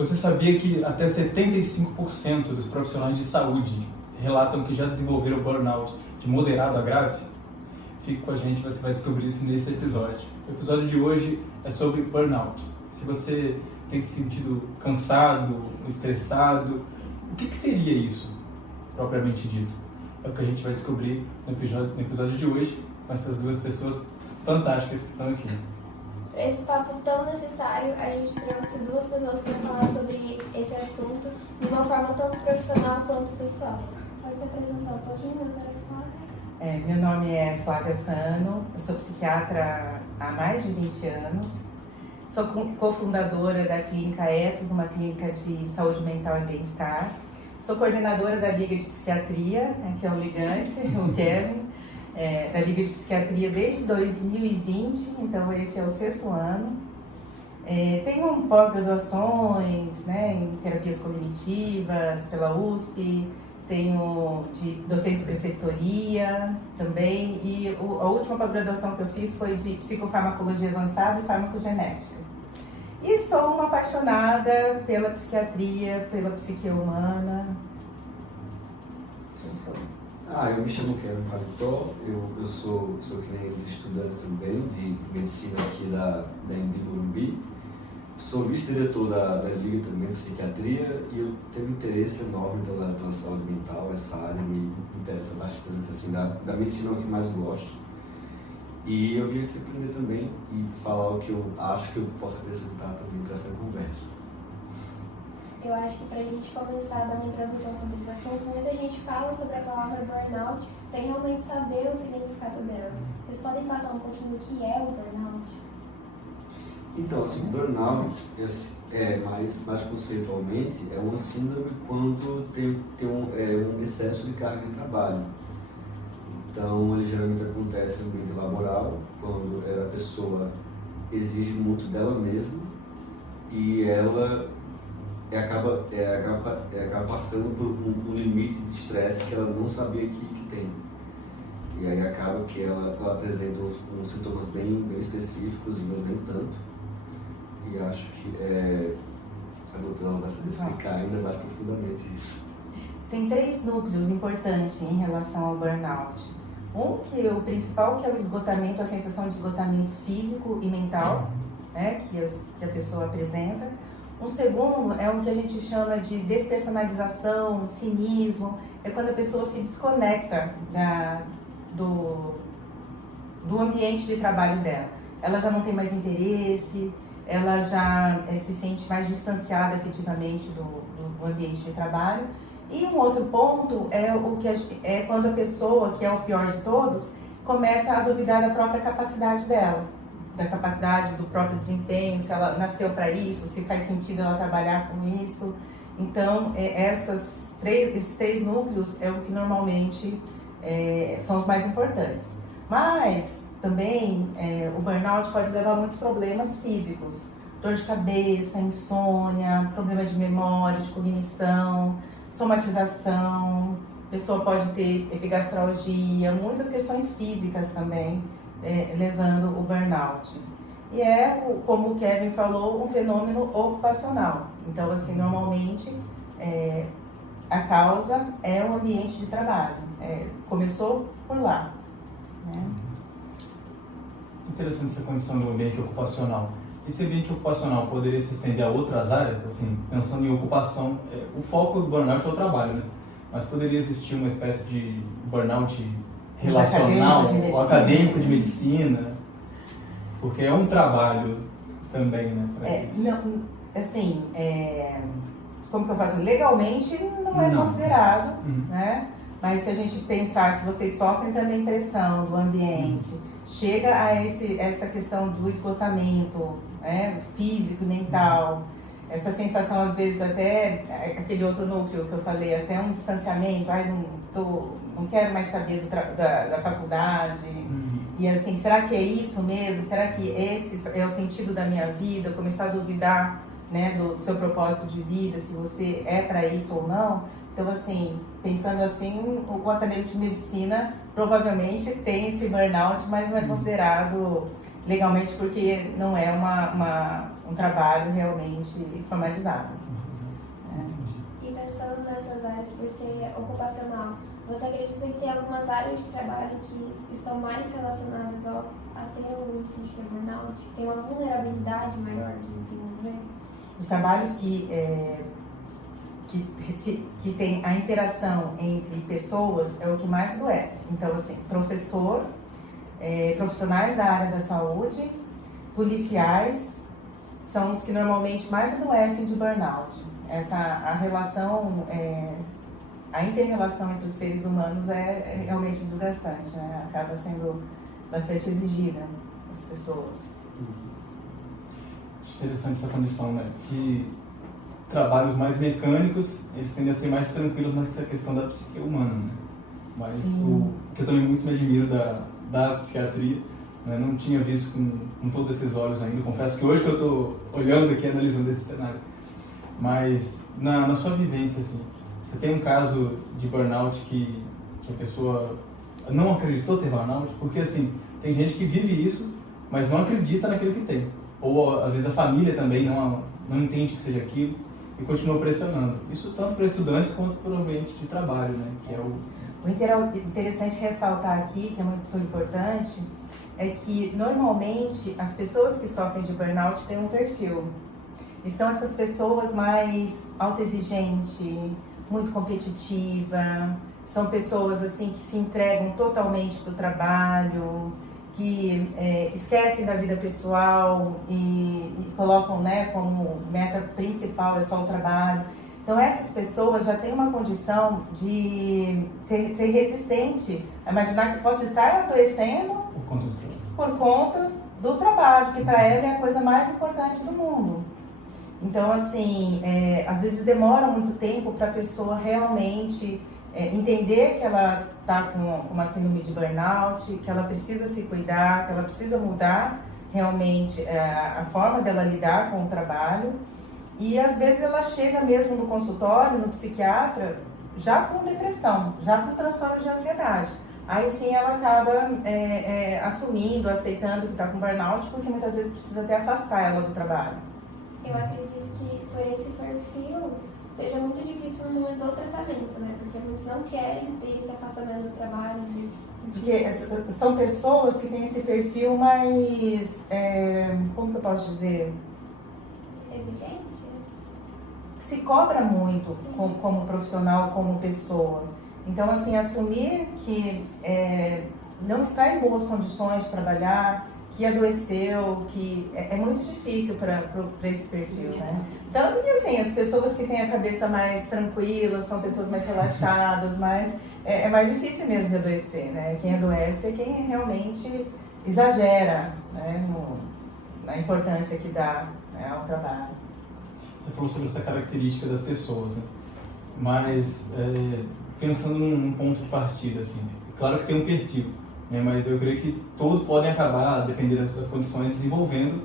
Você sabia que até 75% dos profissionais de saúde relatam que já desenvolveram burnout de moderado a grave? Fique com a gente, você vai descobrir isso nesse episódio. O episódio de hoje é sobre burnout. Se você tem se sentido cansado, estressado, o que seria isso, propriamente dito? É o que a gente vai descobrir no episódio de hoje com essas duas pessoas fantásticas que estão aqui. Para esse papo tão necessário, a gente trouxe duas pessoas para falar sobre esse assunto de uma forma tanto profissional quanto pessoal. Pode se apresentar um pouquinho, doutora Flávia? Meu nome é Flávia Sano, eu sou psiquiatra há mais de 20 anos, sou cofundadora da Clínica Ethos, uma clínica de saúde mental e bem-estar, sou coordenadora da Liga de Psiquiatria, que é o ligante, o Kevin, da Liga de Psiquiatria desde 2020, então esse é o 6º ano. Tenho pós-graduações, em terapias cognitivas pela USP, tenho de docência e preceptoria também, e a última pós-graduação que eu fiz foi de psicofarmacologia avançada e farmacogenética. E sou uma apaixonada pela psiquiatria, pela psique humana. Eu me chamo Kevin Paletó, eu sou que nem os estudantes também de medicina aqui da Embi Morumbi. Sou vice-diretor da Liga também de Psiquiatria e eu tenho interesse enorme pela saúde mental. Essa área me interessa bastante, assim, da medicina é o que mais gosto. E eu vim aqui aprender também e falar o que eu acho que eu posso acrescentar também para essa conversa. Eu acho que para a gente começar a dar uma introdução sobre esse assunto, muita gente fala sobre a palavra burnout sem realmente saber o significado dela. Vocês podem passar um pouquinho o que é o burnout? Então, assim, burnout, mais conceitualmente, é uma síndrome quando tem um excesso de carga de trabalho. Então, ele geralmente acontece no ambiente laboral, quando a pessoa exige muito dela mesma e ela acaba passando por um limite de estresse que ela não sabia que tem. E aí acaba que ela apresenta uns sintomas bem específicos, mas nem tanto. E acho que a doutora vai saber explicar ainda mais profundamente isso. Tem 3 núcleos importantes em relação ao burnout. Que é o principal, que é o esgotamento, a sensação de esgotamento físico e mental, que a pessoa apresenta. Um segundo é o que a gente chama de despersonalização, cinismo, é quando a pessoa se desconecta do ambiente de trabalho dela. Ela já não tem mais interesse, ela já se sente mais distanciada efetivamente do ambiente de trabalho. E um outro ponto é quando a pessoa, que é o pior de todos, começa a duvidar da própria capacidade dela, da capacidade do próprio desempenho, se ela nasceu para isso, se faz sentido ela trabalhar com isso. Então, esses 3 núcleos é o que normalmente são os mais importantes. Mas também o burnout pode levar a muitos problemas físicos, dor de cabeça, insônia, problemas de memória, de cognição, somatização, a pessoa pode ter epigastralgia, muitas questões físicas também, levando o burnout. E como o Kevin falou, um fenômeno ocupacional. Então, assim, normalmente a causa é o ambiente de trabalho. Começou por lá. Interessante essa condição do ambiente ocupacional. Esse ambiente ocupacional poderia se estender a outras áreas, assim, pensando em ocupação. O foco do burnout é o trabalho, né? Mas poderia existir uma espécie de burnout relacional ou acadêmico de medicina, porque é um trabalho também, né? Não, assim, como que eu faço? Legalmente não é considerado, né? Mas se a gente pensar que vocês sofrem também pressão do ambiente, chega a essa questão do esgotamento físico, mental, essa sensação às vezes até, aquele outro núcleo que eu falei, até um distanciamento, não quero mais saber da faculdade, e assim, será que é isso mesmo? Será que esse é o sentido da minha vida? Começar a duvidar, do seu propósito de vida, se você é para isso ou não. Então, assim, pensando assim, o acadêmico de medicina provavelmente tem esse burnout, mas não é considerado legalmente, porque não é um trabalho realmente formalizado. E pensando nessas áreas por ser ocupacional, você acredita que tem algumas áreas de trabalho que estão mais relacionadas a ter um índice de burnout, que tem uma vulnerabilidade maior de desenvolver? Os trabalhos que tem a interação entre pessoas é o que mais adoece. Então, assim, profissionais da área da saúde, policiais, são os que normalmente mais adoecem de burnout. A inter-relação entre os seres humanos é realmente desgastante, né? Acaba sendo bastante exigida das pessoas. Interessante essa condição, né? Que trabalhos mais mecânicos, eles tendem a ser mais tranquilos nessa questão da psique humana, né? Mas o que eu também muito me admiro da psiquiatria, né? Não tinha visto com todos esses olhos ainda. Confesso que hoje que eu estou olhando aqui, analisando esse cenário. Mas na sua vivência, assim, você tem um caso de burnout que a pessoa não acreditou ter burnout? Porque, assim, tem gente que vive isso, mas não acredita naquilo que tem. Ou, às vezes, a família também não entende que seja aquilo e continua pressionando. Isso tanto para estudantes quanto para o ambiente de trabalho, né? Que é o interessante ressaltar aqui, que é muito importante, é que, normalmente, as pessoas que sofrem de burnout têm um perfil. E são essas pessoas mais autoexigentes, muito competitiva, são pessoas assim que se entregam totalmente para o trabalho, que esquecem da vida pessoal e colocam, né, como meta principal é só o trabalho. Então essas pessoas já têm uma condição de ser resistente, a imaginar que posso estar adoecendo por conta do trabalho, que para ela é a coisa mais importante do mundo. Então, assim, às vezes demora muito tempo para a pessoa realmente entender que ela está com uma síndrome de burnout, que ela precisa se cuidar, que ela precisa mudar realmente a forma dela lidar com o trabalho. E às vezes ela chega mesmo no consultório, no psiquiatra, já com depressão, já com transtorno de ansiedade. Aí sim ela acaba assumindo, aceitando que está com burnout, porque muitas vezes precisa até afastar ela do trabalho. Eu acredito que por esse perfil seja muito difícil no momento do tratamento, né? Porque muitos não querem ter esse afastamento do trabalho. Porque são pessoas que têm esse perfil mais, como que eu posso dizer? Exigentes? Se cobra muito como profissional, como pessoa. Então, assim, assumir que não está em boas condições de trabalhar, que adoeceu, que é muito difícil para esse perfil, né? Tanto que, assim, as pessoas que têm a cabeça mais tranquila, são pessoas mais relaxadas, mas é mais difícil mesmo de adoecer, né? Quem adoece é quem realmente exagera, né, na importância que dá, né, ao trabalho. Você falou sobre essa característica das pessoas, né? Mas pensando num ponto de partida, assim, claro que tem um perfil, né? Mas eu creio que todos podem acabar, dependendo das suas condições, desenvolvendo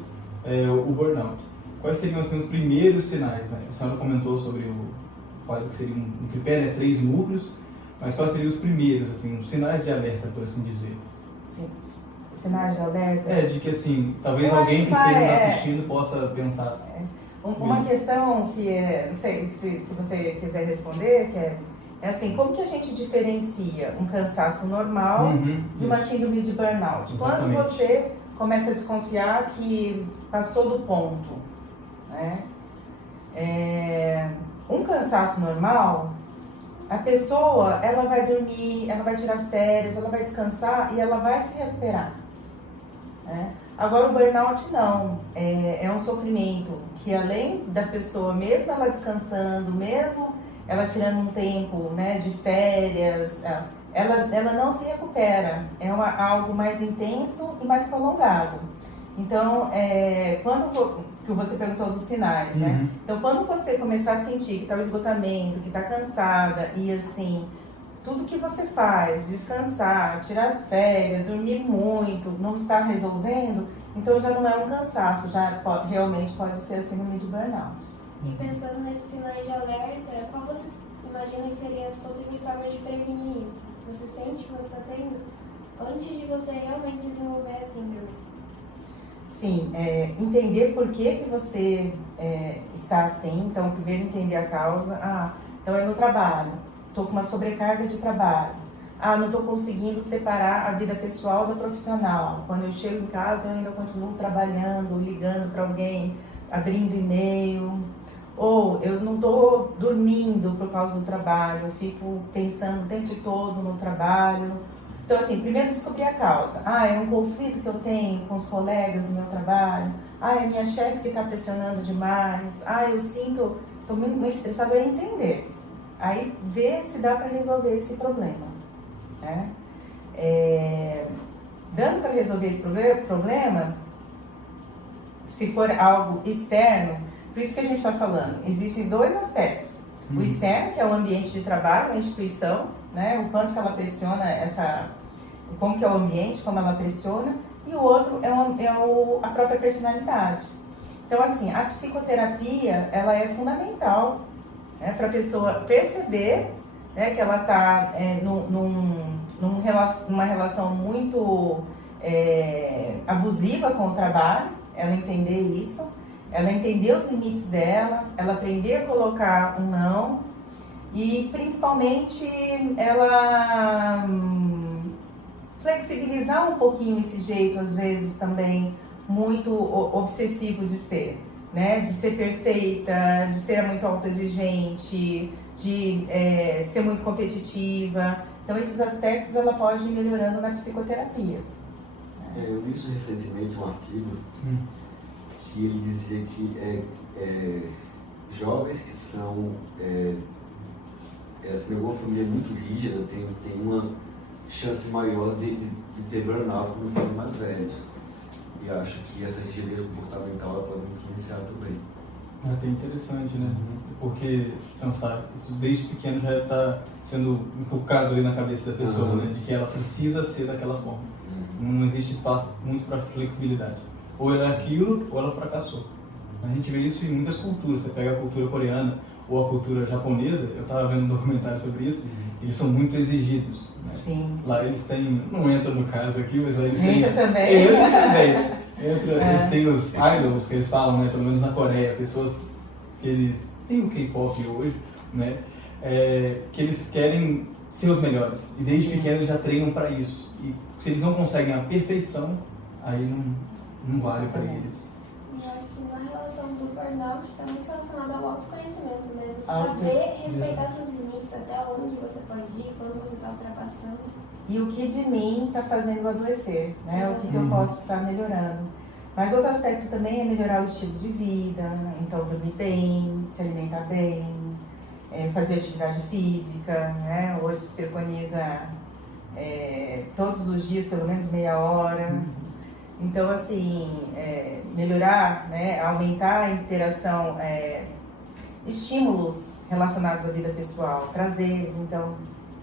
o burnout. Quais seriam assim, os primeiros sinais, né? A senhora comentou sobre quase que seria um tripé, né? 3 núcleos, mas quais seriam os primeiros, assim, os sinais de alerta, por assim dizer? Sim, sinais de alerta? De que, assim, talvez alguém que esteja assistindo possa pensar. Uma questão que não sei se você quiser responder, que é assim, como que a gente diferencia um cansaço normal de uma síndrome de burnout? Exatamente. Quando você começa a desconfiar que passou do ponto, né? Um cansaço normal, a pessoa, ela vai dormir, ela vai tirar férias, ela vai descansar e ela vai se recuperar, né? Agora o burnout não, é um sofrimento que além da pessoa, mesmo ela descansando, mesmo ela tirando um tempo, né, de férias, ela não se recupera, algo mais intenso e mais prolongado. Então, que você perguntou dos sinais, né? Então, quando você começar a sentir que está o esgotamento, que está cansada e assim, tudo que você faz, descansar, tirar férias, dormir muito, não está resolvendo, então já não é um cansaço, já realmente pode ser a síndrome de burnout. E pensando nesses sinais de alerta, qual você imagina que seriam as possíveis formas de prevenir isso? Se você sente que você está tendo, antes de você realmente desenvolver a síndrome? Sim, entender por que você está assim. Então, primeiro entender a causa. Então é no trabalho, estou com uma sobrecarga de trabalho. Não estou conseguindo separar a vida pessoal da profissional. Quando eu chego em casa, eu ainda continuo trabalhando, ligando para alguém, abrindo e-mail. Ou eu não estou dormindo por causa do trabalho, eu fico pensando o tempo todo no trabalho. Então, assim, primeiro descobrir a causa. É um conflito que eu tenho com os colegas do meu trabalho. É a minha chefe que está pressionando demais. Eu sinto, estou muito estressado. É entender. Aí, ver se dá para resolver esse problema. Né? Dando para resolver esse problema, se for algo externo, por isso que a gente está falando, existem dois aspectos. O externo, que é o ambiente de trabalho, a instituição, né? O quanto que ela pressiona como que é o ambiente, como ela pressiona, e o outro a própria personalidade. Então, assim, a psicoterapia, ela é fundamental, né, para a pessoa perceber, né, que ela está numa relação muito abusiva com o trabalho, ela entender isso, ela entender os limites dela, ela aprender a colocar um não e principalmente ela flexibilizar um pouquinho esse jeito, às vezes também muito obsessivo de ser, né? De ser perfeita, de ser muito autoexigente, de ser muito competitiva. Então esses aspectos ela pode ir melhorando na psicoterapia. Eu li isso recentemente, um artigo que ele dizia que jovens que são assim, uma família muito rígida tem uma chance maior de ter burnout quando forem mais velhos. E acho que essa rigidez comportamental ela pode influenciar também. É bem interessante, né? Porque, sabe, isso desde pequeno já está sendo inculcado ali na cabeça da pessoa, né? De que ela precisa ser daquela forma. Não existe espaço muito para flexibilidade. Ou ela é aquilo, ou ela fracassou. A gente vê isso em muitas culturas. Você pega a cultura coreana ou a cultura japonesa, eu estava vendo um documentário sobre isso, eles são muito exigidos. Né? Sim. Lá eles têm, não entra no caso aqui, mas lá eles têm... Entra também. Eles têm os idols, que eles falam, né? Pelo menos na Coreia, pessoas que eles têm o K-pop hoje, né? Que eles querem ser os melhores. E desde pequeno eles já treinam para isso. E se eles não conseguem a perfeição, aí não vale para eles. E eu acho que na relação do burnout está muito relacionado ao autoconhecimento, né? Você saber respeitar seus limites, até onde você pode ir, quando você está ultrapassando. E o que de mim está fazendo adoecer, né? O que eu posso estar melhorando. Mas outro aspecto também é melhorar o estilo de vida, então dormir bem, se alimentar bem, fazer atividade física, né? Hoje se preconiza todos os dias pelo menos meia hora. Então, assim, melhorar, né? Aumentar a interação, estímulos relacionados à vida pessoal, prazeres, então,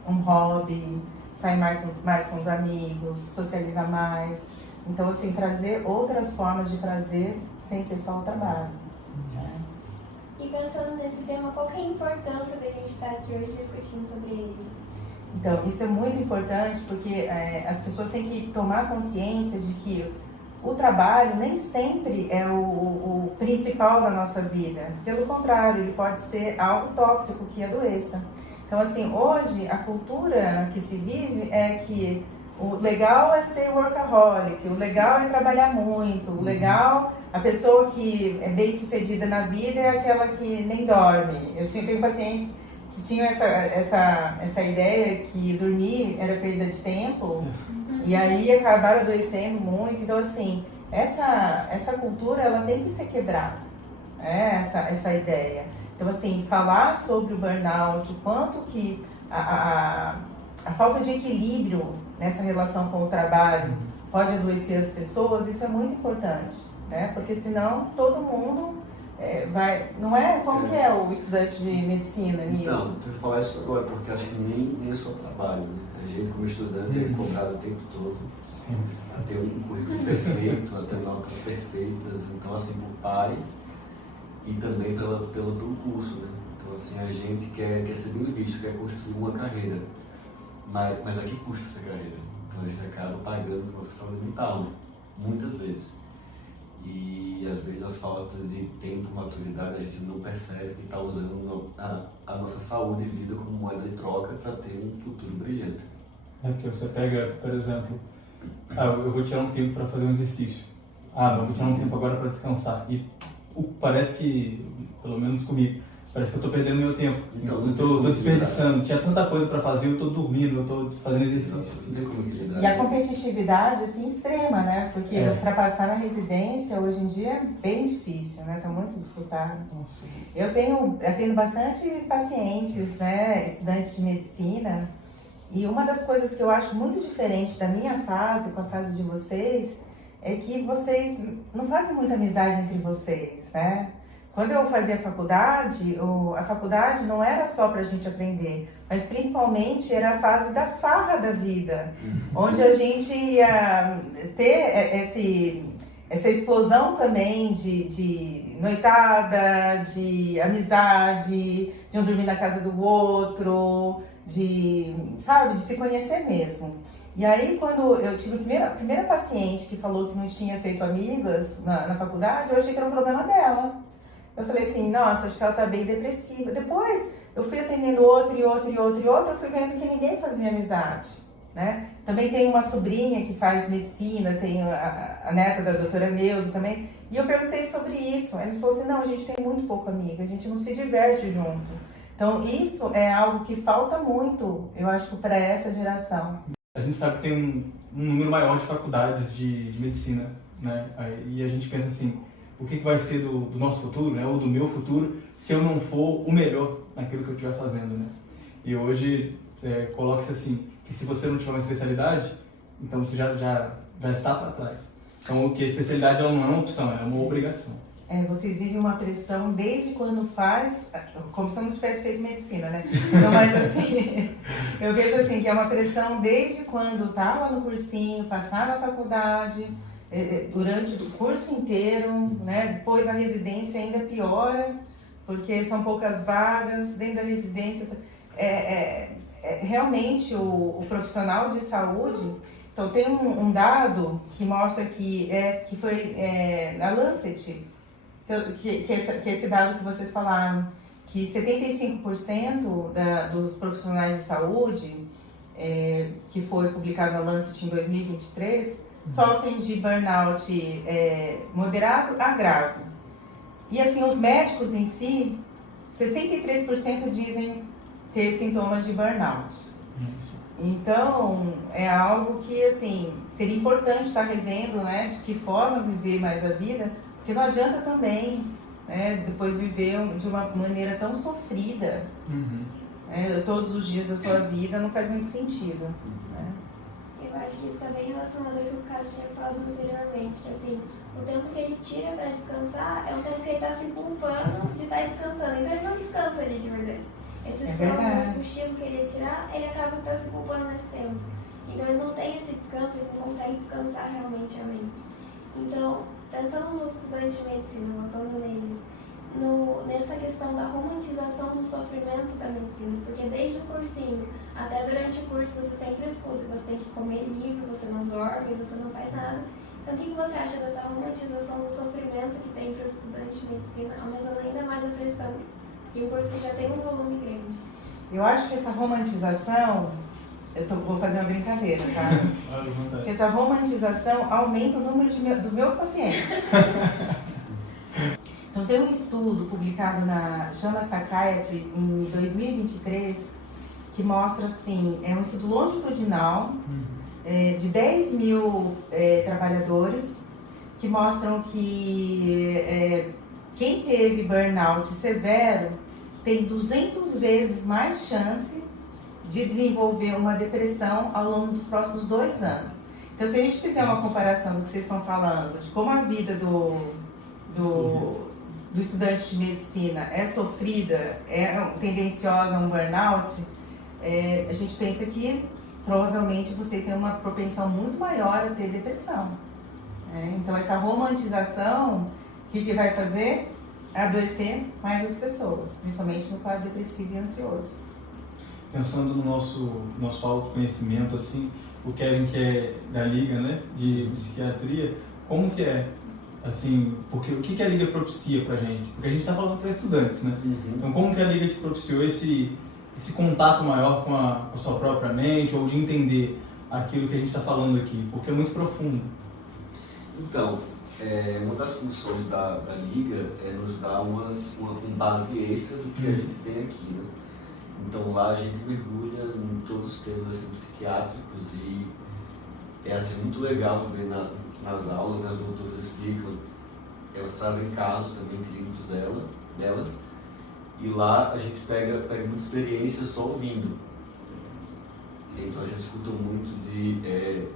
um hobby, sair mais com os amigos, socializar mais. Então, assim, trazer outras formas de prazer sem ser só o trabalho. E pensando nesse tema, qual que é a importância da gente estar aqui hoje discutindo sobre ele? Então, isso é muito importante porque as pessoas têm que tomar consciência de que o trabalho nem sempre é o principal da nossa vida. Pelo contrário, ele pode ser algo tóxico que adoeça. Então, assim, hoje a cultura que se vive é que o legal é ser workaholic, o legal é trabalhar muito, o legal, a pessoa que é bem sucedida na vida é aquela que nem dorme. Eu tenho pacientes que tinham essa ideia que dormir era perda de tempo e aí acabaram adoecendo muito. Então, assim, essa cultura ela tem que ser quebrada, essa ideia. Então, assim, falar sobre o burnout, o quanto que a falta de equilíbrio nessa relação com o trabalho pode adoecer as pessoas, isso é muito importante, né? Porque senão todo mundo vai... Não é? Como que é o estudante de medicina nisso? Então, eu vou falar isso agora, porque acho que nem é só trabalho, né? A gente, como estudante, é cobrado o tempo todo a ter um currículo perfeito, a ter notas perfeitas, então, assim, por pais e também pelo curso, né? Então, assim, a gente quer ser bem visto, quer construir uma carreira. Mas a que custa essa carreira? Então a gente acaba pagando por uma saúde mental, né? Muitas vezes. por falta de tempo, maturidade, a gente não percebe que está usando a nossa saúde e vida como moeda de troca para ter um futuro brilhante. É porque você pega, por exemplo, eu vou tirar um tempo para fazer um exercício. Não, eu vou tirar um tempo agora para descansar. E parece que, pelo menos comigo, parece que eu estou perdendo meu tempo. Assim, Então, eu estou desperdiçando. Tinha tanta coisa para fazer, eu estou dormindo, eu estou fazendo exercício. E a competitividade, assim, extrema, né? Porque para passar na residência, hoje em dia, é bem difícil, né? Está muito disputado. Nossa. Eu atendo bastante pacientes, né? Estudantes de medicina. E uma das coisas que eu acho muito diferente da minha fase com a fase de vocês é que vocês não fazem muita amizade entre vocês, né? Quando eu fazia a faculdade não era só para a gente aprender, mas principalmente era a fase da farra da vida, onde a gente ia ter essa explosão também de noitada, de amizade, de um dormir na casa do outro, de se conhecer mesmo. E aí, quando eu tive a primeira paciente que falou que não tinha feito amigas na faculdade, eu achei que era um problema dela. Eu falei assim, nossa, acho que ela tá bem depressiva. Depois, eu fui atendendo outro, eu fui vendo que ninguém fazia amizade, né? Também tem uma sobrinha que faz medicina, tem a neta da doutora Neuza também, e eu perguntei sobre isso. Eles falaram assim, não, a gente tem muito pouco amigo, a gente não se diverte junto. Então, isso é algo que falta muito, eu acho, para essa geração. A gente sabe que tem um número maior de faculdades de medicina, né? E a gente pensa assim, o que vai ser do nosso futuro, né? Ou do meu futuro, se eu não for o melhor naquilo que eu estiver fazendo, né? E hoje, coloca-se assim, que se você não tiver uma especialidade, então você já está para trás. Então, que a especialidade ela não é uma opção, é uma obrigação. Vocês vivem uma pressão desde quando faz, como se eu não tivesse feito medicina, né? Então, mas assim, eu vejo assim que é uma pressão desde quando tá lá no cursinho, passar na faculdade, durante o curso inteiro, né? Depois a residência ainda piora, porque são poucas vagas, dentro da residência. Realmente o profissional de saúde, então tem um dado que mostra que foi a Lancet, que esse dado que vocês falaram, que 75% dos profissionais de saúde, que foi publicado na Lancet em 2023, sofrem de burnout moderado a grave. E assim, os médicos em si, 63% dizem ter sintomas de burnout. Então, é algo que, assim, seria importante estar revendo, né, de que forma viver mais a vida, porque não adianta também, né, depois viver de uma maneira tão sofrida, todos os dias da sua vida, não faz muito sentido, né? Eu acho que isso está bem relacionado ao que o Cássio tinha falado anteriormente, que assim, o tempo que ele tira para descansar é o tempo que ele está se culpando de estar descansando, então ele não descansa ali de verdade. Esse sono, esse cochilo que ele ia tirar, ele acaba que está se culpando nesse tempo. Então ele não tem esse descanso, ele não consegue descansar realmente a mente. Então, pensando nos estudantes de medicina, voltando neles, nessa questão da romantização do sofrimento da medicina, porque desde o cursinho até durante o curso você sempre escuta que você tem que comer livre, você não dorme, você não faz nada. Então, o que você acha dessa romantização do sofrimento que tem para o estudante de medicina, aumentando ainda mais a pressão de um curso que já tem um volume grande? Eu acho que essa romantização, vou fazer uma brincadeira, tá? Que essa romantização aumenta o número dos meus pacientes. Então, tem um estudo publicado na JAMA Psychiatry em 2023 que mostra, assim, é um estudo longitudinal de 10 mil trabalhadores que mostram que quem teve burnout severo tem 200 vezes mais chance de desenvolver uma depressão ao longo dos próximos 2 anos. Então, se a gente fizer uma comparação do que vocês estão falando, de como a vida do estudante de medicina é sofrida, é tendenciosa a um burnout, a gente pensa que provavelmente você tem uma propensão muito maior a ter depressão. Então, essa romantização, o que vai fazer? Adoecer mais as pessoas, principalmente no quadro depressivo e ansioso. Pensando no nosso autoconhecimento, assim, o Kevin, que é da Liga, né, de Psiquiatria, como que é Assim, porque o que a Liga propicia pra gente? Porque a gente está falando para estudantes, né? Então, como que a Liga te propiciou esse contato maior com a sua própria mente, ou de entender aquilo que a gente está falando aqui? Porque é muito profundo. Então, uma das funções da Liga é nos dar uma base extra do que a gente tem aqui, né? Então, lá a gente mergulha em todos os temas assim, psiquiátricos e é assim, muito legal ver nas aulas, né, as doutoras explicam, elas trazem casos também clínicos delas, e lá a gente pega muita experiência só ouvindo. Então a gente escuta muito de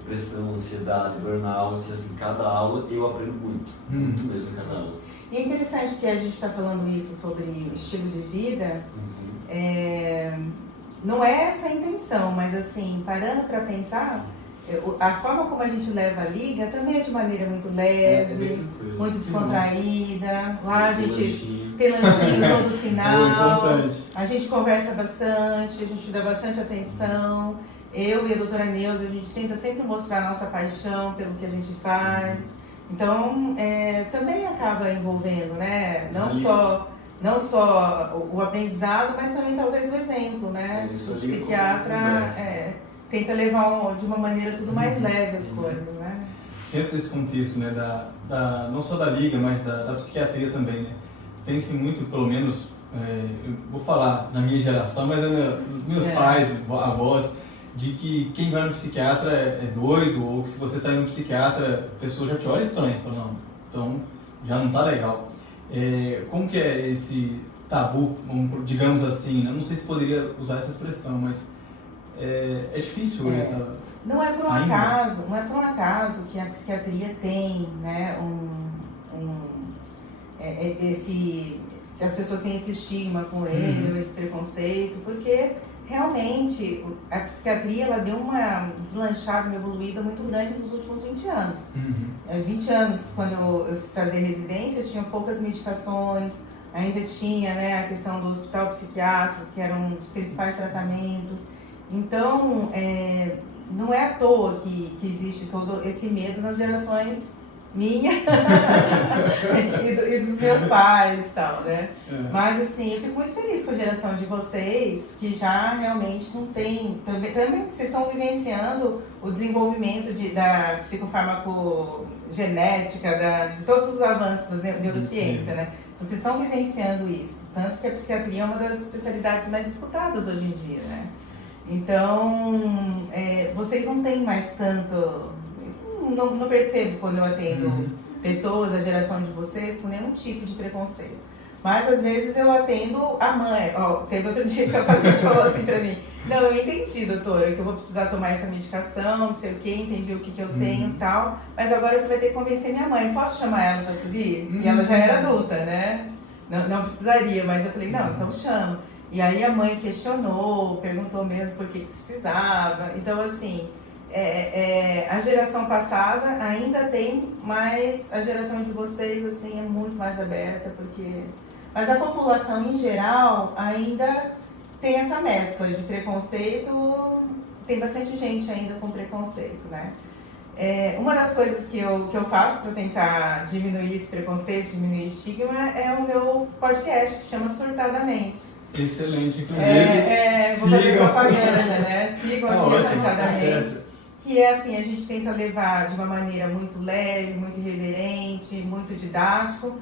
depressão, ansiedade, burnout, assim, cada aula eu aprendo muito mesmo em cada aula. E é interessante que a gente está falando isso sobre estilo de vida, não é essa a intenção, mas assim, parando para pensar, a forma como a gente leva a Liga também é de maneira muito leve, muito descontraída. Lá a gente tem lanchinho todo final, a gente conversa bastante, a gente dá bastante atenção. Eu e a doutora Neuza, a gente tenta sempre mostrar a nossa paixão pelo que a gente faz. Então, também acaba envolvendo, né? Não só o aprendizado, mas também talvez o exemplo, né? O psiquiatra tenta levar de uma maneira tudo mais leve as coisas, né? Dentro desse contexto, né, não só da Liga, mas da psiquiatria também, né? Tem-se muito, pelo menos, eu vou falar na minha geração, mas dos meus pais, avós, de que quem vai no psiquiatra é doido, ou que se você está indo no psiquiatra, a pessoa já te olha estranho, fala, não, então já não está legal. Como que é esse tabu, digamos assim, né? Não sei se poderia usar essa expressão, mas é difícil essa... Não é por um acaso que a psiquiatria tem, né, as pessoas têm esse estigma com ele, ou esse preconceito, porque realmente a psiquiatria ela deu uma deslanchada, uma evoluída muito grande nos últimos 20 anos. 20 anos, quando eu fazia residência, tinha poucas medicações, ainda tinha, né, a questão do hospital psiquiátrico, que era um dos principais tratamentos. Então, não é à toa que existe todo esse medo nas gerações minha e dos meus pais e tal, né? Mas, assim, eu fico muito feliz com a geração de vocês, que já realmente não tem... Também vocês estão vivenciando o desenvolvimento da psicofarmacogenética, de todos os avanços da neurociência, né? Vocês estão vivenciando isso. Tanto que a psiquiatria é uma das especialidades mais disputadas hoje em dia, né? Então, vocês não têm mais tanto... Não percebo quando eu atendo pessoas da geração de vocês com nenhum tipo de preconceito. Mas, às vezes, eu atendo a mãe. Teve outro dia que a paciente falou assim pra mim, não, eu entendi, doutora, que eu vou precisar tomar essa medicação, não sei o que, entendi o que eu tenho e tal, mas agora você vai ter que convencer minha mãe, posso chamar ela pra subir? E ela já era adulta, né? Não precisaria, mas eu falei, não, então chama. E aí a mãe questionou, perguntou mesmo por que precisava. Então, assim, a geração passada ainda tem, mas a geração de vocês, assim, é muito mais aberta, porque... Mas a população, em geral, ainda tem essa mescla de preconceito, tem bastante gente ainda com preconceito, né? Uma das coisas que eu faço para tentar diminuir esse preconceito, diminuir o estigma, é o meu podcast, que chama Surtadamente. Excelente, inclusive. Vou fazer propaganda, né? Sigam aqui Surtadamente. Que é assim, a gente tenta levar de uma maneira muito leve, muito irreverente, muito didático,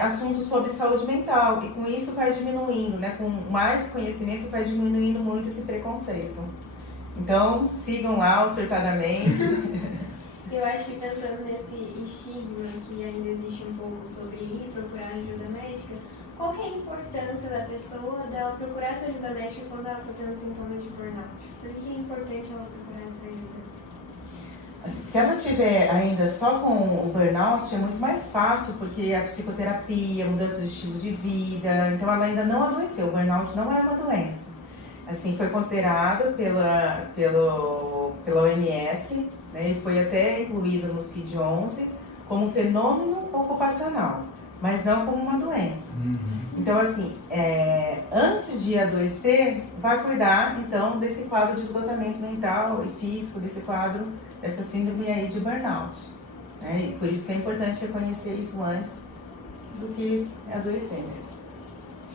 assuntos sobre saúde mental. E com isso vai diminuindo, né? Com mais conhecimento vai diminuindo muito esse preconceito. Então, sigam lá o Surtadamente. Eu acho que pensando nesse estigma que ainda existe um pouco sobre ir procurar ajuda médica, qual que é a importância da pessoa dela procurar essa ajuda médica quando ela está tendo sintomas de burnout? Por que é importante ela procurar essa ajuda? Se ela tiver ainda só com o burnout, é muito mais fácil, porque a psicoterapia, a mudança de estilo de vida, então ela ainda não adoeceu. O burnout não é uma doença. Assim, foi considerado pela OMS, né, e foi até incluído no CID-11 como fenômeno ocupacional, mas não como uma doença. Então, assim, antes de adoecer, vai cuidar, então, desse quadro de esgotamento mental e físico, desse quadro, dessa síndrome aí de burnout. E por isso que é importante reconhecer isso antes do que adoecer mesmo.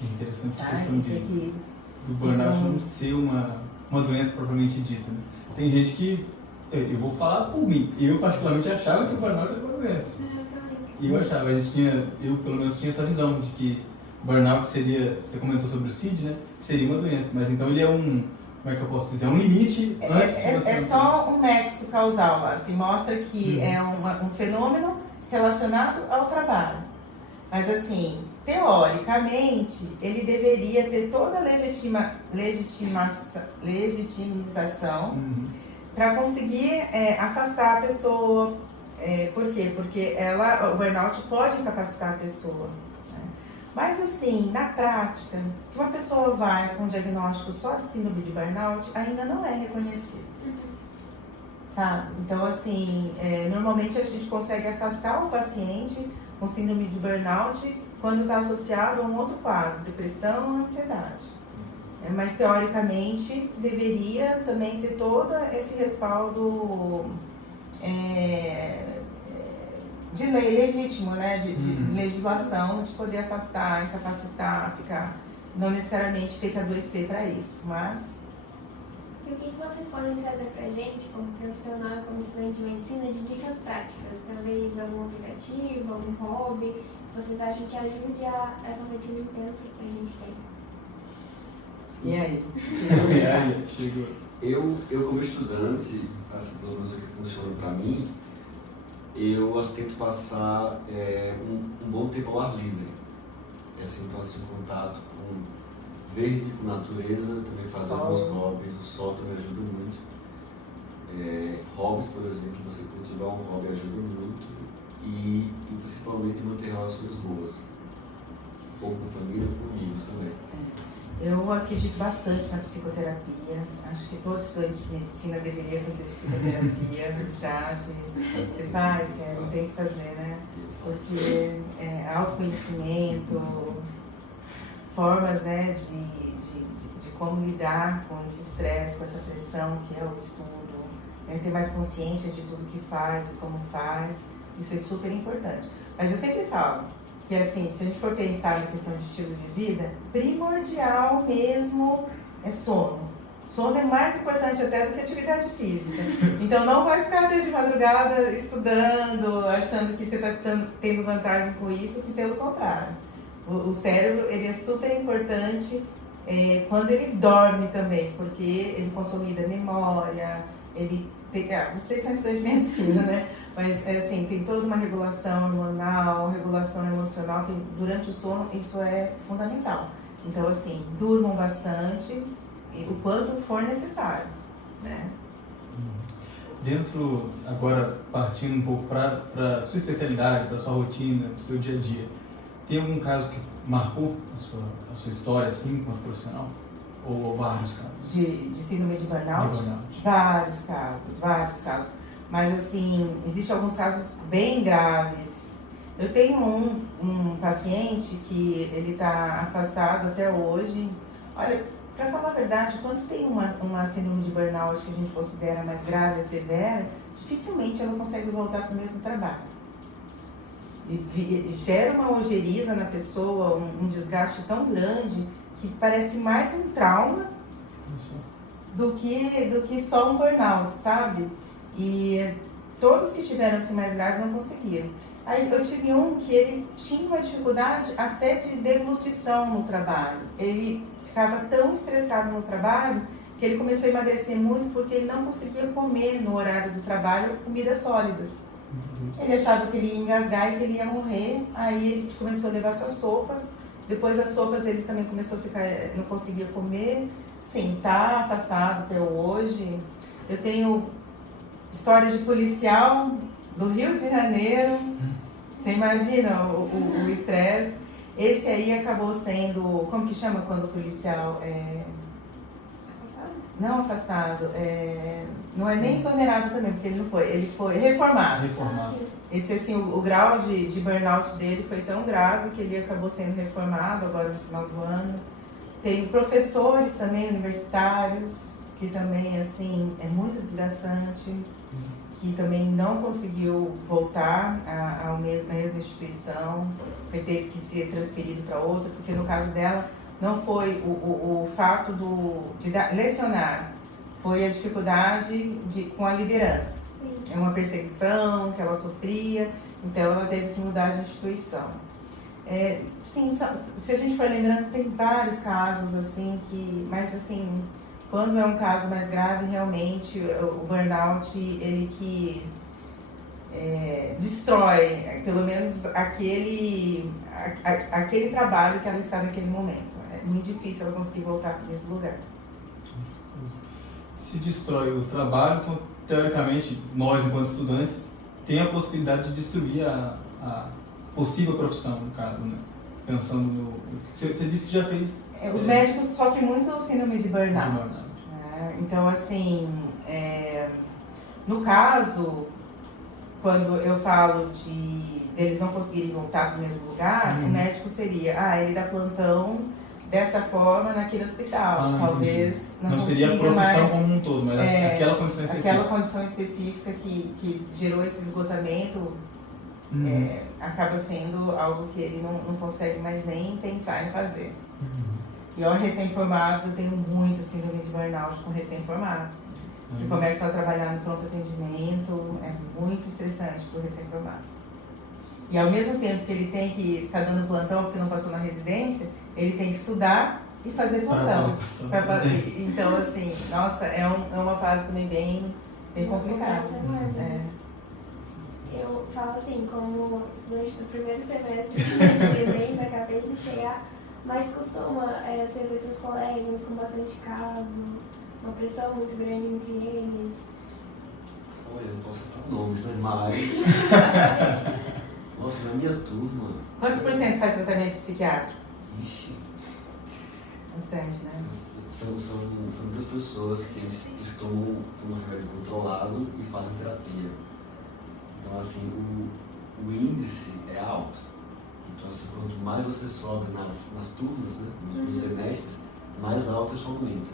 É interessante a Tá? questão do burnout não ser uma doença propriamente dita. Né? Tem gente que, eu vou falar por mim, eu particularmente achava que o burnout era uma doença. Eu achava, eu pelo menos tinha essa visão de que o burnout seria, você comentou sobre o CID, né? Seria uma doença, mas então ele é como é que eu posso dizer? É um limite antes de você... É só um nexo causal, assim, mostra que é um fenômeno relacionado ao trabalho. Mas assim, teoricamente, ele deveria ter toda a legitimização para conseguir afastar a pessoa. Por quê? Porque o burnout pode incapacitar a pessoa. Mas assim, na prática, se uma pessoa vai com um diagnóstico só de síndrome de burnout, ainda não é reconhecido. Sabe? Então assim, normalmente a gente consegue afastar o paciente com síndrome de burnout quando está associado a um outro quadro, depressão, ansiedade. Mas teoricamente deveria também ter todo esse respaldo de lei legítimo, né? De legislação, de poder afastar, incapacitar, não necessariamente ter que adoecer para isso, mas... E o que vocês podem trazer pra gente, como profissional, como estudante de medicina, de dicas práticas? Talvez algum aplicativo, algum hobby, que vocês acham que ajude essa rotina intensa que a gente tem? E aí? Chegou. Eu como estudante, assim, pelo menos o que funciona para mim, eu tento passar um bom tempo ao ar livre. Então, assim, contato com verde, com natureza, também fazer alguns hobbies, o sol também ajuda muito. Hobbies, por exemplo, você cultivar um hobby ajuda muito e principalmente manter relações boas, um pouco com família e com amigos também. Eu acredito bastante na psicoterapia. Acho que todo estudante de medicina deveria fazer psicoterapia. Você faz, não tem que fazer, né? Porque autoconhecimento, formas, né, de como lidar com esse estresse, com essa pressão que é o estudo, ter mais consciência de tudo que faz e como faz, isso é super importante. Mas eu sempre falo que, assim, se a gente for pensar na questão de estilo de vida, primordial mesmo é sono. Sono é mais importante até do que atividade física. Então não vai ficar até de madrugada estudando, achando que você está tendo vantagem com isso, que pelo contrário. O cérebro, ele é super importante quando ele dorme também, porque ele consolida a memória, ele tem, vocês são estudantes de medicina, né? Mas assim, tem toda uma regulação hormonal, regulação emocional, durante o sono isso é fundamental. Então assim, durmam bastante, o quanto for necessário, né? Dentro, agora partindo um pouco para a sua especialidade, para a sua rotina, para o seu dia a dia, tem algum caso que marcou a sua história, assim, como profissional? Ou vários casos? De síndrome de burnout? Vários casos. Mas, assim, existem alguns casos bem graves. Eu tenho um paciente que ele está afastado até hoje. Olha, para falar a verdade, quando tem uma síndrome de burnout que a gente considera mais grave e severa, dificilmente ela consegue voltar para o mesmo trabalho. E gera uma ojeriza na pessoa, um desgaste tão grande que parece mais um trauma do que só um burnout, sabe? E todos que tiveram assim mais grave não conseguiram. Aí eu tive um que ele tinha uma dificuldade até de deglutição no trabalho. Ele ficava tão estressado no trabalho que ele começou a emagrecer muito porque ele não conseguia comer no horário do trabalho comidas sólidas. Ele achava que ele ia engasgar e que ele ia morrer, aí ele começou a levar sua sopa. Depois das sopas ele também começou a ficar, não conseguia comer. Sim, tá afastado até hoje. Eu tenho história de policial do Rio de Janeiro. Você imagina o estresse. Esse aí acabou sendo, como que chama quando o policial não afastado, não é nem exonerado também, porque ele foi reformado. Esse, assim, o grau de burnout dele foi tão grave que ele acabou sendo reformado agora no final do ano. Tem professores também universitários, que também, assim, é muito desgastante. que também não conseguiu voltar à mesma instituição, teve que ser transferido para outra, porque no caso dela não foi o fato de lecionar, foi a dificuldade com a liderança. Sim. É uma perseguição que ela sofria, então ela teve que mudar de instituição. Sim, se a gente for lembrando, tem vários casos assim, mas assim, quando é um caso mais grave, realmente o burnout, ele que destrói, pelo menos aquele trabalho que ela está naquele momento. É muito difícil ela conseguir voltar para o mesmo lugar. Se destrói o trabalho, então, teoricamente, nós, enquanto estudantes, tem a possibilidade de destruir a possível profissão, no caso, né? Pensando no... Você disse que já fez... Os médicos sofrem muito síndrome de burnout. Então, assim, no caso, quando eu falo deles não conseguirem voltar para o mesmo lugar, o médico seria, ele dá plantão dessa forma naquele hospital. Talvez não seria a profissão mais, como um todo, mas aquela condição específica. Aquela condição específica que gerou esse esgotamento acaba sendo algo que ele não consegue mais nem pensar em fazer. E aos recém-formados, eu tenho muita síndrome de burnout com recém-formados, que começam a trabalhar no pronto atendimento, é muito estressante para o recém-formado. E ao mesmo tempo que ele tem que estar dando plantão porque não passou na residência, ele tem que estudar e fazer plantão. Então, assim, nossa, é uma fase também bem complicada. Eu falo assim, como estudante do primeiro semestre de medicina, ainda acabei de chegar, mas costuma ser ver seus colegas com bastante caso, uma pressão muito grande entre eles. Olha, eu não posso citar nomes, né? Mas... Nossa, na minha turma... Quantos por cento faz tratamento psiquiátrico? Ixi. Bastante, né? São duas pessoas que eles tomam remédio controlado e fazem terapia. Então, assim, o índice é alto. Então, assim, quanto mais você sobe nas turmas, né, nos semestres, mais alto isso aumenta.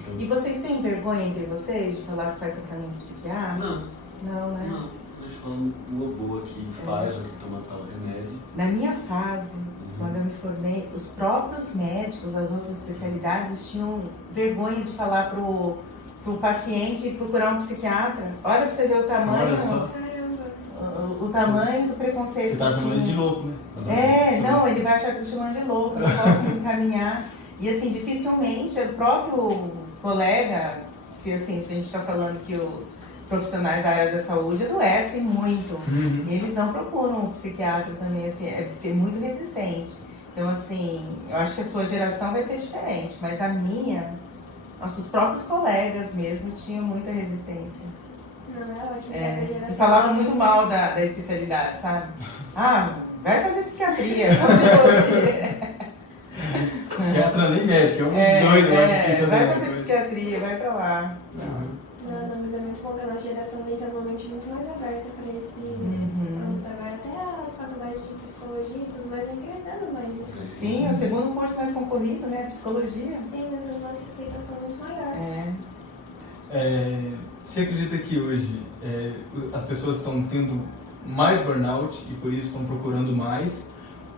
Então, e vocês têm vergonha entre vocês de falar que faz tratamento psiquiátrico? Não. Não, né? Não. Nós falamos uma boa que faz, que toma tal remédio. Na minha fase, quando eu me formei, os próprios médicos, as outras especialidades, tinham vergonha de falar pro paciente procurar um psiquiatra. Olha pra você ver o tamanho. O tamanho do preconceito. Você tá chamando de louco, né? Não, ele vai achar que eu tô chamando de louco, não posso encaminhar. E assim, dificilmente o próprio colega, se a gente está falando que os profissionais da área da saúde adoecem muito, eles não procuram um psiquiatra também, assim, é muito resistente. Então, assim, eu acho que a sua geração vai ser diferente, mas a minha, nossos próprios colegas mesmo tinham muita resistência. Não, é ótimo. E falavam muito mal da especialidade, sabe? Vai fazer psiquiatria, como se fosse. Psiquiatra nem médico, é um doido. Vai fazer psiquiatria, vai pra lá. Não, mas é muito bom que a nossa geração vem ter uma mente muito mais aberta para esse âmbito agora. Até as faculdades de psicologia e tudo mais vem crescendo mais. Sim, o segundo curso mais concorrido, né? Psicologia. Sim, mas as notas de aceitação muito maior. Você acredita que hoje as pessoas estão tendo mais burnout e por isso estão procurando mais?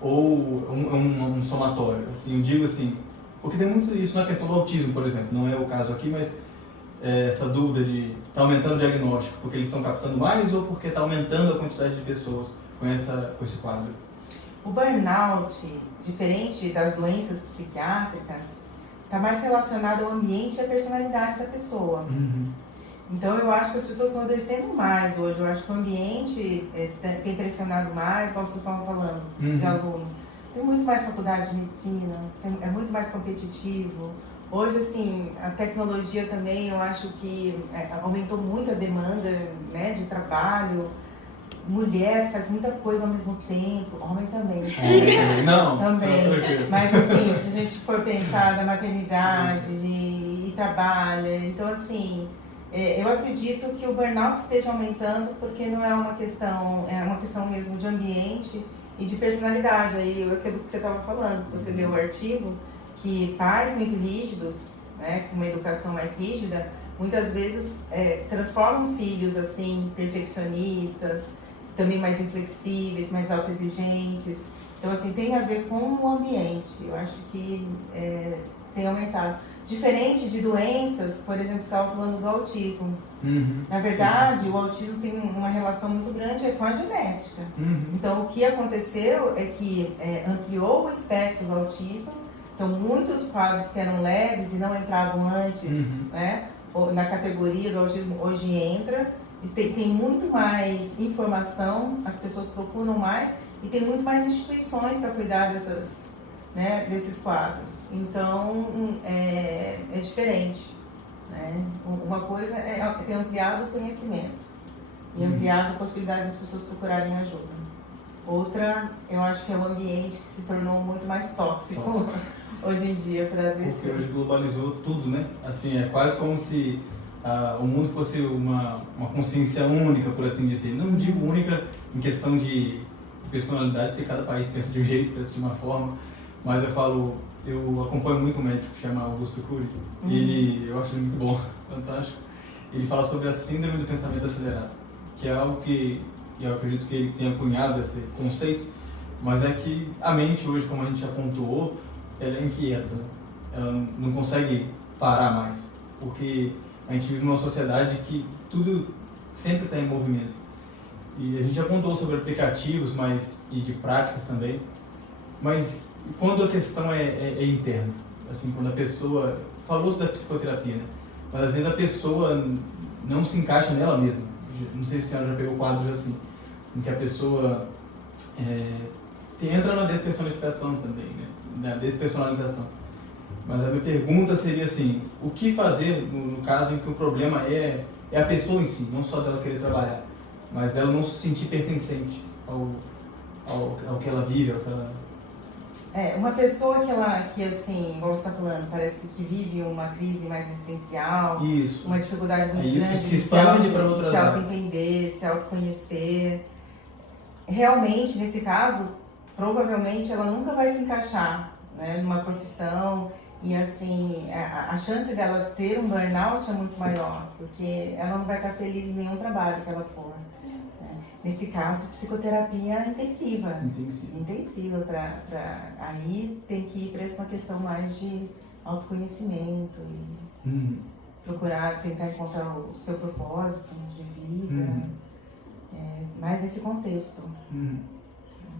Ou um somatório? Assim, eu digo assim, porque tem muito isso na questão do autismo, por exemplo. Não é o caso aqui, mas essa dúvida de está aumentando o diagnóstico porque eles estão captando mais ou porque está aumentando a quantidade de pessoas com esse quadro? O burnout, diferente das doenças psiquiátricas, está mais relacionado ao ambiente e à personalidade da pessoa. Então eu acho que as pessoas estão adoecendo mais hoje. Eu acho que o ambiente tem pressionado mais, como vocês estavam falando, de alunos. Tem muito mais faculdade de medicina, é muito mais competitivo. Hoje, assim, a tecnologia também, eu acho que aumentou muito a demanda, né, de trabalho. Mulher faz muita coisa ao mesmo tempo, homem também. Não, também. Mas assim, se a gente for pensar da maternidade e trabalha, então assim, eu acredito que o burnout esteja aumentando porque não é uma questão mesmo de ambiente e de personalidade. Aí aquilo que você estava falando, você leu o artigo, que pais muito rígidos, né, com uma educação mais rígida, muitas vezes transformam filhos assim, perfeccionistas, também mais inflexíveis, mais autoexigentes. Então, assim, tem a ver com o ambiente. Eu acho que tem aumentado. Diferente de doenças, por exemplo, que você estava falando do autismo. Na verdade, o autismo tem uma relação muito grande com a genética. Então, o que aconteceu é que ampliou o espectro do autismo. Então, muitos quadros que eram leves e não entravam antes, né, na categoria do autismo, hoje entra. Tem muito mais informação, as pessoas procuram mais e tem muito mais instituições para cuidar desses quadros. Então, é diferente. Né? Uma coisa é ter ampliado o conhecimento e ampliado a possibilidade das pessoas procurarem ajuda. Outra, eu acho que é o ambiente que se tornou muito mais tóxico hoje em dia para adoecer. Porque hoje globalizou tudo, né? Assim, é quase como se o mundo fosse uma consciência única, por assim dizer. Não digo única em questão de personalidade, porque cada país pensa de um jeito, pensa de uma forma, mas eu acompanho muito um médico que chama Augusto Cury, e eu acho ele muito bom, fantástico. Ele fala sobre a síndrome do pensamento acelerado, que é algo que eu acredito que ele tenha cunhado esse conceito, mas é que a mente hoje, como a gente já pontuou, ela é inquieta, ela não consegue parar mais, porque a gente vive numa sociedade que tudo sempre está em movimento. E a gente já contou sobre aplicativos e de práticas também, mas quando a questão é interna, assim, quando a pessoa... Falou-se da psicoterapia, né? Mas às vezes a pessoa não se encaixa nela mesma. Não sei se a senhora já pegou quadros assim, em que a pessoa entra na despersonificação também, né? Na despersonalização. Mas a minha pergunta seria assim, o que fazer no caso em que o problema é a pessoa em si, não só dela querer trabalhar, mas dela não se sentir pertencente ao que ela vive, ao que ela... Uma pessoa que assim, igual você está falando, parece que vive uma crise mais existencial, Isso. Uma dificuldade muito isso grande se expande para outras se auto-entender, se autoconhecer. Realmente, nesse caso, provavelmente ela nunca vai se encaixar, né, numa profissão. E assim, a chance dela ter um burnout é muito maior, porque ela não vai estar feliz em nenhum trabalho que ela for. Né? Nesse caso, psicoterapia intensiva. Intensiva, aí tem que ir para uma questão mais de autoconhecimento e procurar, tentar encontrar o seu propósito de vida, mais nesse contexto.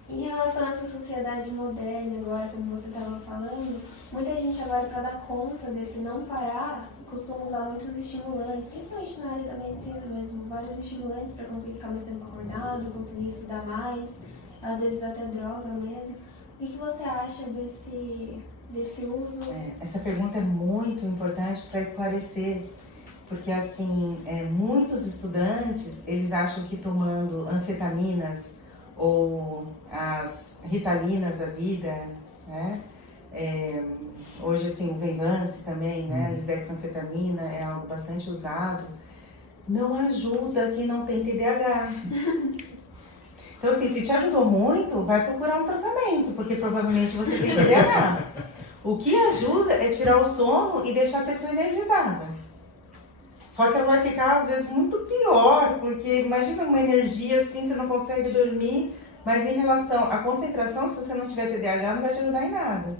Em relação a essa sociedade moderna agora, como você estava falando, muita gente agora, para dar conta desse não parar, costuma usar muitos estimulantes, principalmente na área da medicina mesmo, vários estimulantes para conseguir ficar mais tempo acordado, conseguir estudar mais, às vezes até droga mesmo. O que você acha desse uso? Essa pergunta é muito importante para esclarecer, porque assim, muitos estudantes, eles acham que tomando anfetaminas ou as ritalinas da vida, né? Hoje assim, o Venvance também, né? A lisdexanfetamina é algo bastante usado, não ajuda quem não tem TDAH. Então assim, se te ajudou muito, vai procurar um tratamento, porque provavelmente você tem TDAH. O que ajuda é tirar o sono e deixar a pessoa energizada. Só que ela vai ficar, às vezes, muito pior, porque imagina uma energia assim, você não consegue dormir, mas em relação à concentração, se você não tiver TDAH, não vai te ajudar em nada.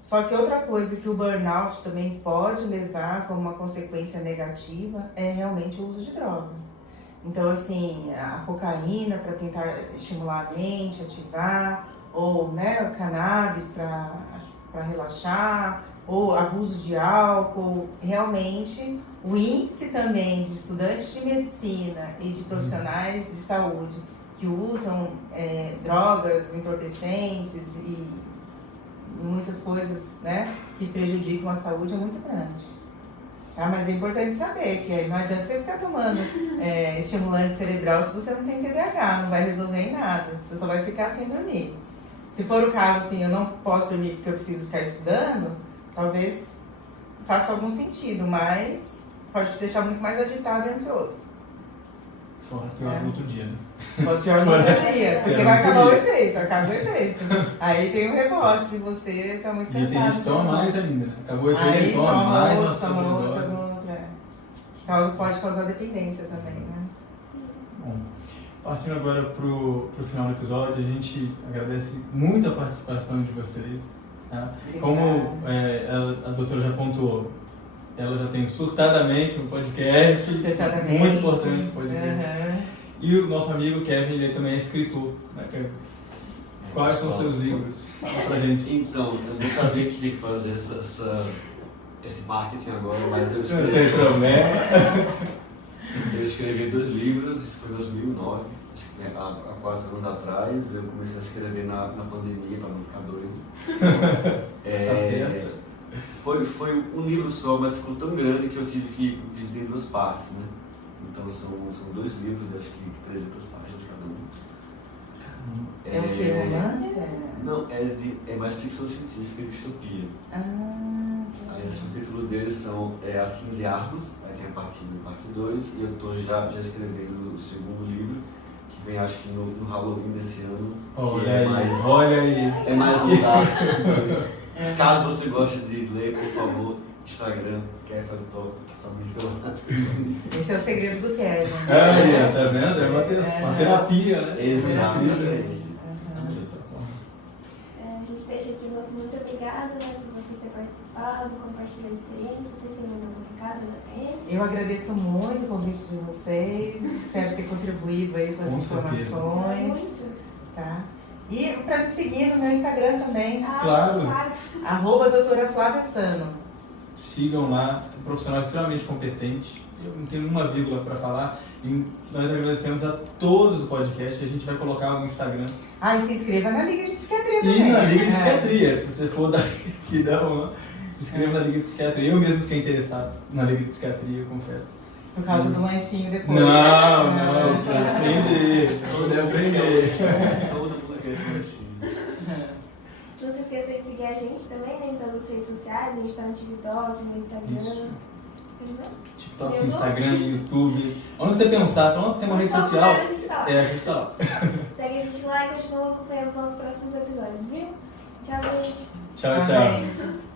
Só que outra coisa que o burnout também pode levar como uma consequência negativa é realmente o uso de droga. Então, assim, a cocaína para tentar estimular a mente, ativar, ou né, o cannabis para relaxar, ou abuso de álcool, realmente o índice também de estudantes de medicina e de profissionais de saúde que usam drogas entorpecentes e muitas coisas, né, que prejudicam a saúde é muito grande. Tá? Mas é importante saber que não adianta você ficar tomando estimulante cerebral se você não tem TDAH, não vai resolver em nada, você só vai ficar sem dormir. Se for o caso assim, eu não posso dormir porque eu preciso ficar estudando, talvez faça algum sentido, mas pode te deixar muito mais agitado e ansioso. Fora pior no outro dia, né? Pode pior no outro dia, porque vai acabar o efeito, acaba o efeito. Aí tem um rebote de você tá muito cansado. E tem gente que toma mais ainda, né? Acabou o efeito, aí toma mais, toma outra. Pode causar dependência também, né? Bom, partindo agora pro final do episódio, a gente agradece muito a participação de vocês. Tá? Como a doutora já pontuou, ela já tem surtadamente um podcast, muito importante esse podcast. E o nosso amigo Kevin, ele também é escritor, né, Kevin? Quais são os seus livros? Fala pra gente. Então, eu não sabia que tinha que fazer esse marketing agora, mas eu Não tem problema. Eu escrevi 2 livros, isso foi em 2009, acho que há 4 anos atrás. Eu comecei a escrever na pandemia, para não ficar doido. Tá certo. Foi um livro só, mas ficou tão grande que eu tive que dividir em 2 partes, né? Então são 2 livros, acho que 300 páginas cada um. É o que? Romance? Não, é mais ficção científica e distopia. Aí, o título deles são As 15 Armas, aí tem a parte 1 e a parte 2, e eu estou já escrevendo o segundo livro, que vem acho que no Halloween desse ano. Olha aí. É mais mudado. Caso você goste de ler, por favor, Instagram, Kevin Top, só me lá. Esse é o segredo do Kevin. Tá vendo? É uma terapia, né? Exatamente. A gente deixa aqui o nosso muito obrigada, né, por vocês terem participado, compartilhado a experiência. Vocês têm mais algum recado da KM? Eu agradeço muito o convite de vocês, espero ter contribuído aí com as informações. Muito. Tá? E para me seguir no meu Instagram também, Claro. @doutora Flávia Sano. Sigam lá, um profissional extremamente competente. Eu não tenho uma vírgula para falar. E nós agradecemos a todos do podcast. A gente vai colocar o Instagram. E se inscreva na Liga de Psiquiatria também. E na Liga de Psiquiatria. Se você for daqui da uma, se inscreva na Liga de Psiquiatria. Eu mesmo fiquei interessado na Liga de Psiquiatria, eu confesso. Por causa do lanchinho depois. Não, para aprender. Poder aprender. Todo mundo quer esse lanchinho. Não se esqueça de seguir a gente também, né, em todas as redes sociais. A gente está no TikTok, no Instagram. Isso. Onde mais? TikTok, Instagram, YouTube. Onde você pensar, nossa, tem uma rede Todo social. lugar a gente tá lá. A gente tá lá. Segue a gente lá e continua acompanhando os nossos próximos episódios, viu? Tchau, gente. Tchau, Tá tchau. bem.